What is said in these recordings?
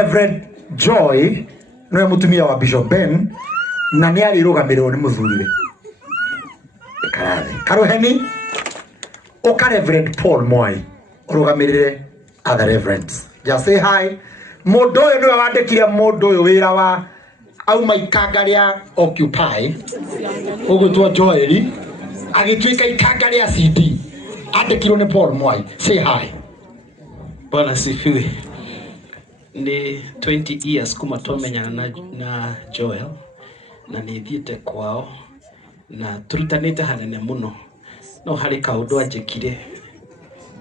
Reverend Joy no mutumia wa Bishop Ben na ni alirugamirwo ni muthuriwe karuheni oka Reverend Paul Mwai urugamirire other reverends. Just say hi. Mundu uyu niwe wandikire mundu uyu wira wa auma ikanga ria Occupy ugutwa Joel agitwika ikanga ria CD andikirwo ni Paul Mwai. Say hi. Bwana sifiwe. Ni 20 years kuma tumenyana na Joel na nithiete kwao na turutanite hanene muno no hari kaundu anjikire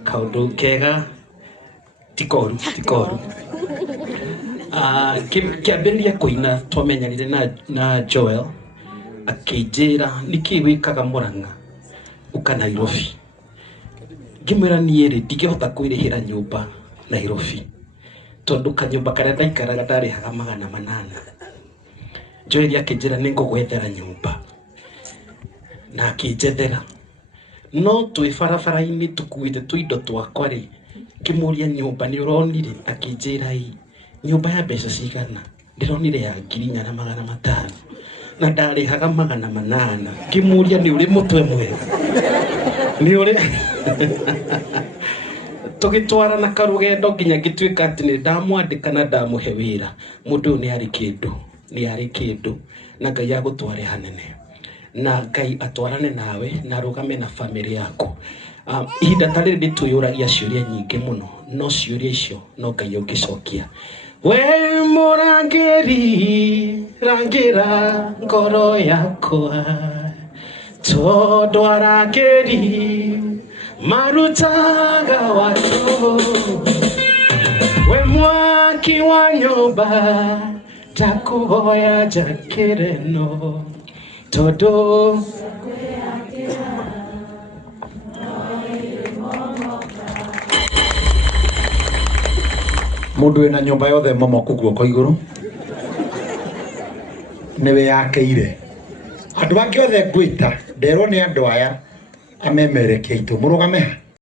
kaundu kega tikoru kiambiriria kuina tumenyanire na Joel akijira niki wikaga Murang'a uka Nairobi ngimwira niere ndingihota kwirihira nyumba Nairobi tondu kanyumba karia ndaikaraga ndarihaga 800. Joel akijira ningugwethera nyumba na akijethera no twi barabara-ini tukuite tuindo twakwa ri kimuria nyumba ni uronire akijira nyumba ya mbeca cigana ndironire ya 4,500 na ndarihaga 800 kimuria ni uri mutwe mwega ni uri tugitwara na karugendo nginya gitwika ati ni ndamwandika na ndamuhe wira mundu ni ari kindu na Ngai agutware hanene na Ngai atwarane nawe na rugame na family yako. Ihinda tariri ndituyuragia ciuria nyingi muno no ciuria icio no Ngai ungicokia. We murangiri rangira ngoro yakwa tondu arangiri marutaga watu. We mwaki wa nyumba takuhoya jakireno todo mundu ena nyumba yothe momoku guoko iguru niwe yakeire andu bangi othe ngwita nderwo ni andu aya amemerekia itu murugame.